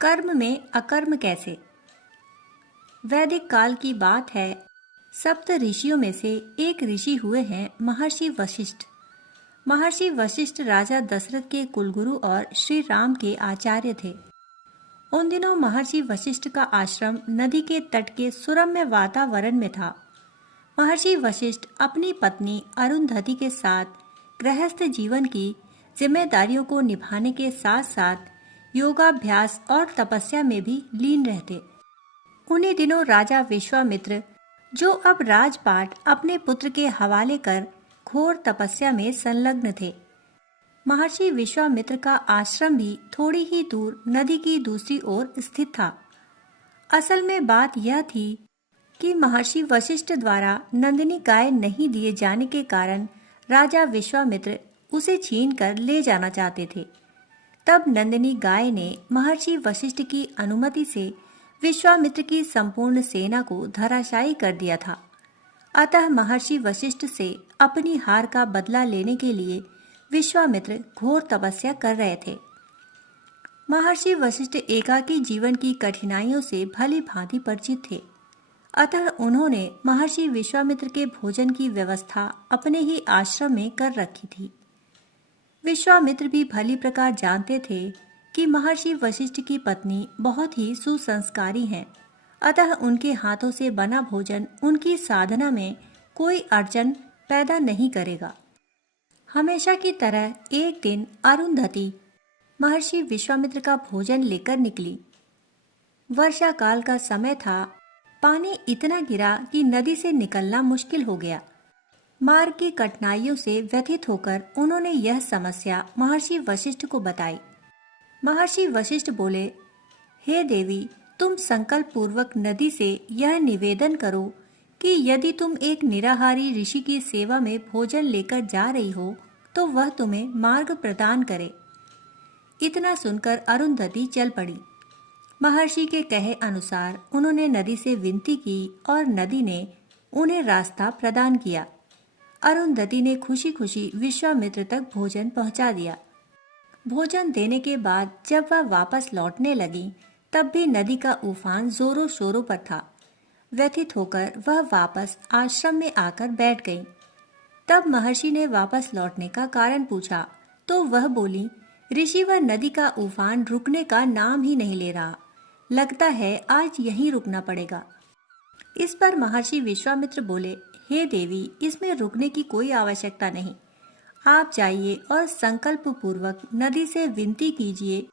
कर्म में अकर्म कैसे। वैदिक काल की बात है। सप्त ऋषियों में से एक ऋषि हुए हैं महर्षि वशिष्ठ। महर्षि वशिष्ठ राजा दशरथ के कुलगुरु और श्री राम के आचार्य थे। उन दिनों महर्षि वशिष्ठ का आश्रम नदी के तट के सुरम्य वातावरण में था। महर्षि वशिष्ठ अपनी पत्नी अरुंधति के साथ गृहस्थ जीवन की जिम्मेदारियों को निभाने के साथ साथ योगाभ्यास और तपस्या में भी लीन रहते। उन्हीं दिनों राजा विश्वामित्र, जो अब राजपाट अपने पुत्र के हवाले कर घोर तपस्या में संलग्न थे। महर्षि विश्वामित्र का आश्रम भी थोड़ी ही दूर नदी की दूसरी ओर स्थित था। असल में बात यह थी कि महर्षि वशिष्ठ द्वारा नंदिनी गाय नहीं दिए जाने के कारण राजा विश्वामित्र उसे छीनकर ले जाना चाहते थे। तब नंदिनी गाय ने महर्षि वशिष्ठ की अनुमति से विश्वामित्र की संपूर्ण सेना को धराशायी कर दिया था। अतः महर्षि वशिष्ठ से अपनी हार का बदला लेने के लिए विश्वामित्र घोर तपस्या कर रहे थे। महर्षि वशिष्ठ एकाकी जीवन की कठिनाइयों से भली भांति परिचित थे। अतः उन्होंने महर्षि विश्वामित्र के भोजन की व्यवस्था अपने ही आश्रम में कर रखी थी। विश्वामित्र भी भली प्रकार जानते थे कि महर्षि वशिष्ठ की पत्नी बहुत ही सुसंस्कारी हैं, अतः उनके हाथों से बना भोजन उनकी साधना में कोई अड़चन पैदा नहीं करेगा। हमेशा की तरह एक दिन अरुंधति महर्षि विश्वामित्र का भोजन लेकर निकली। वर्षा काल का समय था। पानी इतना गिरा कि नदी से निकलना मुश्किल हो गया। मार्ग की कठिनाइयों से व्यथित होकर उन्होंने यह समस्या महर्षि वशिष्ठ को बताई। महर्षि वशिष्ठ बोले, हे देवी, तुम संकल्प पूर्वक नदी से यह निवेदन करो कि यदि तुम एक निराहारी ऋषि की सेवा में भोजन लेकर जा रही हो तो वह तुम्हें मार्ग प्रदान करे। इतना सुनकर अरुंधति चल पड़ी। महर्षि के कहे अनुसार उन्होंने नदी से विनती की और नदी ने उन्हें रास्ता प्रदान किया। अरुंधति ने खुशी खुशी विश्वामित्र तक भोजन पहुंचा दिया। भोजन देने के बाद जब वह वापस लौटने लगी तब भी नदी का उफान जोरों शोरों पर था। व्यथित होकर वह वापस आश्रम में आकर बैठ गई। तब महर्षि ने वापस लौटने का कारण पूछा तो वह बोली, ऋषि, वह नदी का उफान रुकने का नाम ही नहीं ले रहा। लगता है आज यहीं रुकना पड़ेगा। इस पर महर्षि विश्वामित्र बोले, हे देवी, इसमें रुकने की कोई आवश्यकता नहीं। आप जाइए और संकल्प पूर्वक नदी से विनती कीजिए